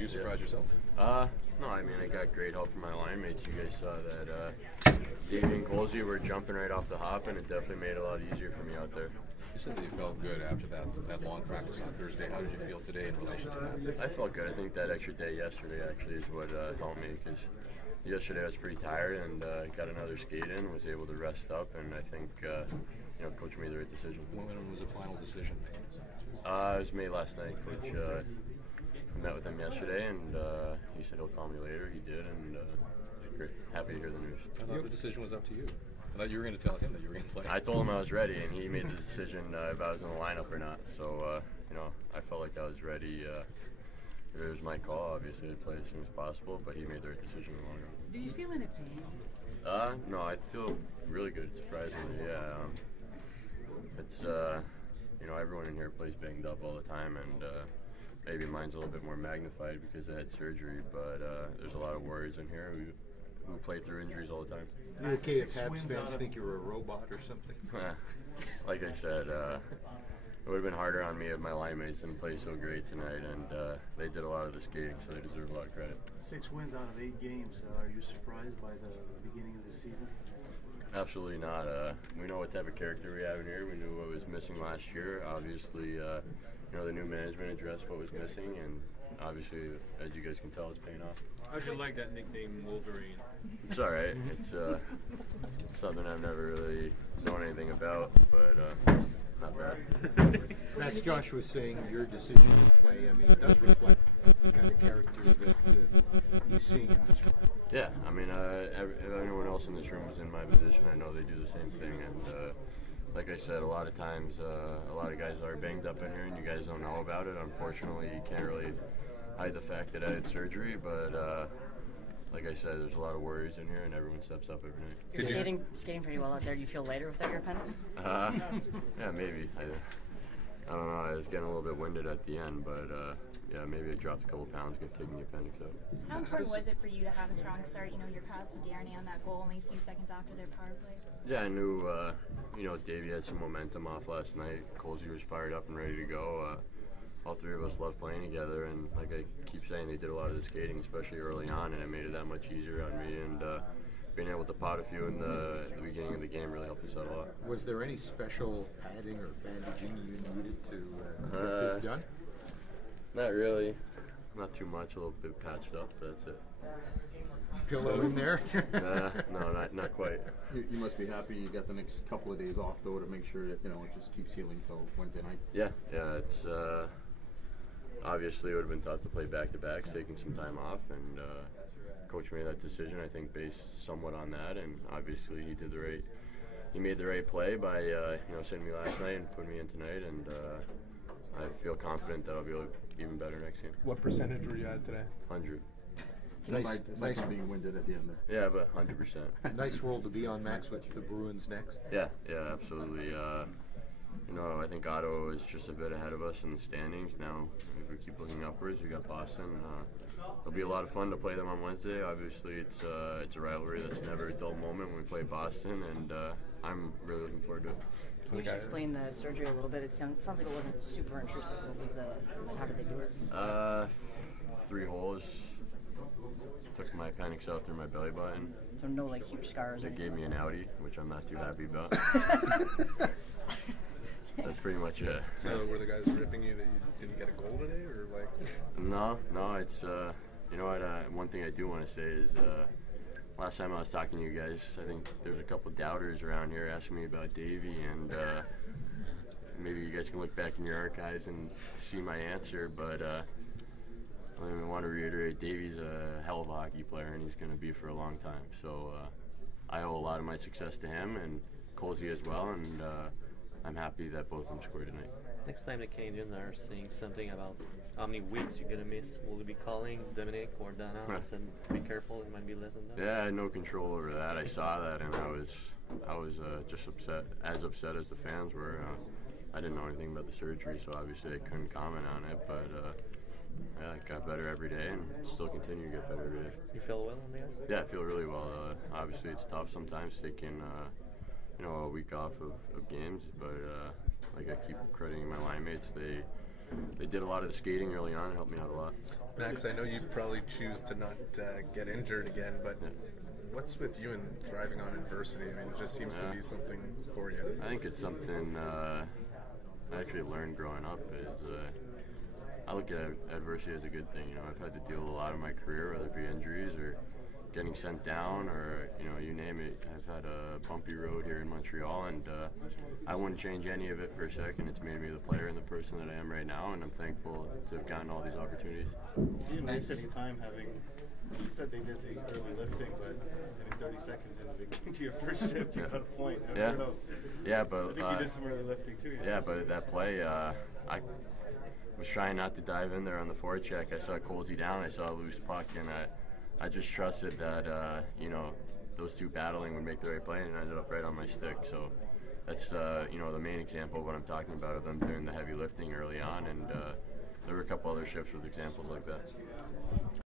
you surprise yourself? No, I mean, I got great help from my line mates. You guys saw that Davey and Colsey were jumping right off the hop, and it definitely made it a lot easier for me out there. You said that you felt good after that long practice on Thursday. How did you feel today in relation to that? I felt good. I think that extra day yesterday actually is what helped me, because yesterday I was pretty tired and got another skate in, was able to rest up, and I think Coach made the right decision. When was the final decision? It was made last night. Coach met with him yesterday, and he said he'll call me later. He did, and great. Happy to hear the news. I thought the decision was up to you. I thought you were going to tell him that you were going to play. I told him I was ready, and he made the decision if I was in the lineup or not. So, I felt like I was ready. It was my call, obviously, to play as soon as possible, but he made the right decision in the long run. Do you feel any pain? No, I feel really good, surprisingly. Yeah, it's everyone in here plays banged up all the time, and maybe mine's a little bit more magnified because I had surgery. But there's a lot of warriors in here who play through injuries all the time. You okay if Habs fans think you're a robot or something? Like I said, it would have been harder on me if my line mates didn't play so great tonight, and they did a lot of the skating, so they deserve a lot of credit. 6 wins out of 8 games. Are you surprised by the beginning of the season? Absolutely not. We know what type of character we have in here. We knew what was missing last year. Obviously, the new management addressed what was missing, and obviously, as you guys can tell, it's paying off. How'd you like that nickname, Wolverine? It's all right. It's something I've never really known anything about, but not bad. Max, Josh was saying your decision to play, it does reflect the kind of character that he's seeing in this room. Yeah, I mean, if anyone else in this room is in my position, I know they do the same thing. And like I said, a lot of times, a lot of guys are banged up in here, and you guys don't know about it. Unfortunately, you can't really hide the fact that I had surgery, but like I said, there's a lot of warriors in here, and everyone steps up every night. You're skating pretty well out there. Do you feel lighter without your appendix? Yeah, maybe. I don't know. I was getting a little bit winded at the end, but yeah, maybe I dropped a couple pounds taking the appendix out. How important was it for you to have a strong start? Your pass to Darnay on that goal only a few seconds after their power play. Yeah, I knew. Davey had some momentum off last night. Colsey was fired up and ready to go. All three of us love playing together, and like I keep saying, they did a lot of the skating, especially early on, and it made it that much easier on me. And being able to pot a few in the beginning of the game really helped us out a lot. Was there any special padding or bandaging you needed to get this done? Not really. Not too much. A little bit patched up, but that's it. Pillow in there? No, not quite. You must be happy you got the next couple of days off, though, to make sure that it just keeps healing till Wednesday night. Yeah. It's obviously it would have been tough to play back-to-backs, taking some time off, and Coach made that decision. I think based somewhat on that, and obviously he made the right play by sending me last night and putting me in tonight, and I feel confident that I'll be able to even better next game. What percentage were you at today? 100. Nice being winded at the end there. Yeah, but 100%. Nice role to be on, Max, with the Bruins next. Yeah, absolutely. I think Ottawa is just a bit ahead of us in the standings now. If we keep looking upwards, we got Boston. It'll be a lot of fun to play them on Wednesday. Obviously, it's a rivalry that's never a dull moment when we play Boston, and I'm really looking forward to it. Can you just explain the surgery a little bit? It sounds like it wasn't super intrusive. How did they do it? 3 holes. Took my appendix out through my belly button. So no huge scars. They gave me an Audi, which I'm not too happy about. That's pretty much it. So were the guys ripping you that you didn't get a goal today, or No. It's you know what? One thing I do want to say is last time I was talking to you guys, I think there's a couple doubters around here asking me about Davey, and maybe you guys can look back in your archives and see my answer, but I want to reiterate, Davey's a hell of a hockey player, and he's going to be for a long time. So I owe a lot of my success to him and Colsey as well, and I'm happy that both of them scored tonight. Next time the Canadiens are saying something about how many weeks you're going to miss, will you be calling Dominic or Donna and saying, be careful, it might be less than that? Yeah, I had no control over that. I saw that, and I was just upset as the fans were. I didn't know anything about the surgery, so obviously I couldn't comment on it, but yeah, it got better every day and still continue to get better every day. You feel well on the ice? Yeah, I feel really well. Obviously, it's tough sometimes taking a week off of games, but like I keep crediting my line mates, they did a lot of the skating early on and helped me out a lot. Max, I know you probably choose to not get injured again, but what's with you and thriving on adversity? I mean, it just seems to be something for you. I think it's something I actually learned growing up is I look at adversity as a good thing. You know, I've had to deal with a lot of my career, whether it be injuries or getting sent down or, you know, you name it. I've had a bumpy road here in Montreal, and I wouldn't change any of it for a second. It's made me the player and the person that I am right now, and I'm thankful to have gotten all these opportunities. You didn't waste any time having, you said they did the early lifting, but I mean, 30 seconds into your first shift, you got a point. Yeah, but I think you did some early lifting too. Yeah, but that play, I was trying not to dive in there on the forecheck. I saw Colsey down, I saw a loose puck, and I just trusted that, you know, those two battling would make the right play, and it ended up right on my stick. So that's, you know, the main example of what I'm talking about, of them doing the heavy lifting early on, and there were a couple other shifts with examples like that.